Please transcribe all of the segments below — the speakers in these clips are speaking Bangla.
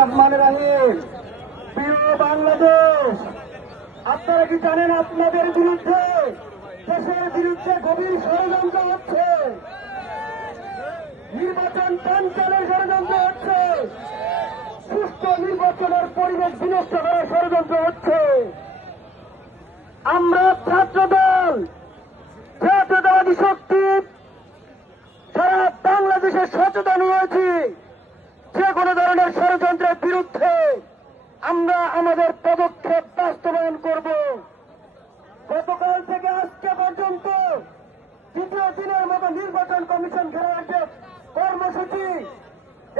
রহমানির রহিম। প্রিয় বাংলাদেশ, আপনারা কি জানেন আপনাদের বিরুদ্ধে, দেশের বিরুদ্ধে গভীর ষড়যন্ত্র হচ্ছে, নির্বাচন ক্যান্সেলের ষড়যন্ত্র হচ্ছে, সুষ্ঠু নির্বাচনের পরিবেশ বিনষ্ট করার ষড়যন্ত্র হচ্ছে। আমরা ছাত্রদল, জাতীয়তাবাদী শক্তি সারা বাংলাদেশে সচেতন হয়েছি। যে কোনো ধরনের ষড়যন্ত্রের বিরুদ্ধে আমরা আমাদের পদক্ষেপ বাস্তবায়ন করব। গতকাল থেকে আজকে পর্যন্ত দ্বিতীয় দিনের মতো নির্বাচন কমিশন ঘেরার যে কর্মসূচি,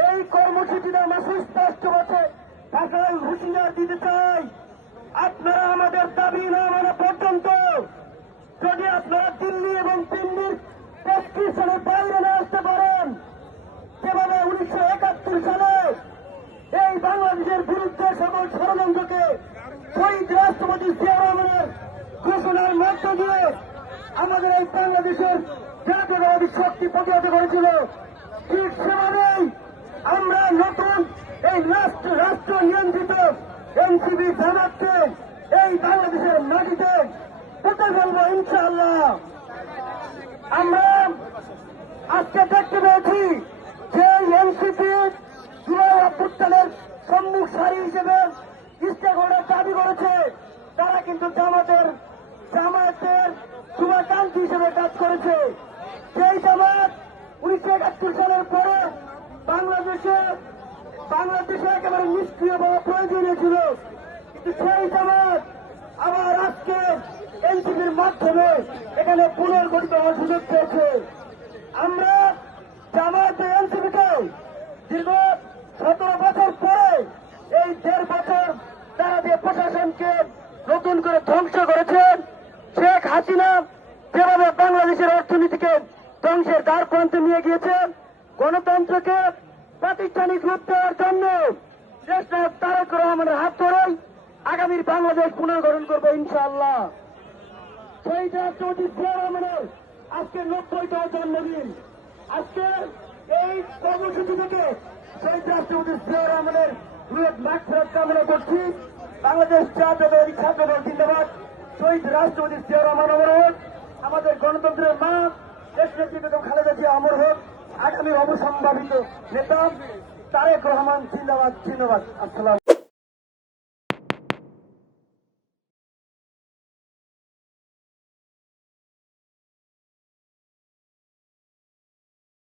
এই কর্মসূচিতে আমরা সুস্পষ্টভাবে ঢাকায় হুঁশিয়ার দিতে চাই, আপনারা আমাদের দাবি না মানা পর্যন্ত যদি আপনারা দিল্লি এবং দিল্লির প্রেসক্রিপশনের বাইরে না আসতে পারেন, যেভাবে 1971 সালে এই বাংলাদেশের বিরুদ্ধে সকল ষড়যন্ত্রকে শহীদ রাষ্ট্রপতি জিয়া রহমানের ঘোষণার মধ্য দিয়ে আমাদের এই বাংলাদেশের জাতীয়তাবাদী শক্তি প্রতিহত করেছিল, ঠিক সেভাবেই আমরা নতুন এই রাষ্ট্র নিয়ন্ত্রিত এনসিপি জামাতকে এই বাংলাদেশের মাটিতে পুঁতে ফেলবো ইনশাআল্লাহ। আমরা আজকে দেখতে পেয়েছি যে এনসিপি জুলাই অভ্যুত্থানের সম্মুখ সারি হিসেবে স্টেক হোল্ডার দাবি করেছে, তারা কিন্তু জামাতের শুভাকাঙ্ক্ষী হিসেবে কাজ করেছে। সেই জামাত 1971 সালের পরে বাংলাদেশে একেবারে নিষ্ক্রিয় বা প্রয়োজনীয় ছিল, কিন্তু সেই জামাত আবার আজকে এনসিপির মাধ্যমে এখানে পুনর্গঠিত হওয়ার সুযোগ পেয়েছে। আমরা জামাত এনসিপিকে দীর্ঘ 17 বছর পরে এই 1.5 বছর তারা যে প্রশাসনকে নতুন করে ধ্বংস করেছেন, শেখ হাসিনা যেভাবে বাংলাদেশের অর্থনীতিকে ধ্বংসের দ্বার প্রান্তে নিয়ে গিয়েছেন, গণতন্ত্রকে প্রাতিষ্ঠানিক রূপ দেওয়ার জন্য দেশনায়ক তারেক রহমানের হাত ধরেই আগামীর বাংলাদেশ পুনর্গঠন করবো ইনশাআল্লাহ। শহীদ রাষ্ট্রপতি জিয়া রহমানের আজকে 90তম জন্মদিন। আজকে এই কর্মসূচি থেকে শহীদ রাষ্ট্রপতি জিয়া রহমানের মাগফিরাত কামনা করছি। বাংলাদেশ জাতীয়তাবাদী ছাত্রদল জিন্দাবাদ। শহীদ রাষ্ট্রপতি জিয়া রহমান অমর হোক। আমাদের গণতন্ত্রের মা দেশনেত্রী বেগম খালেদা জিয়া অমর হোক। আগামীর অবসম্ভাবিত নেতা তারেক রহমান জিন্দাবাদ। ধন্যবাদ। আসসালাম।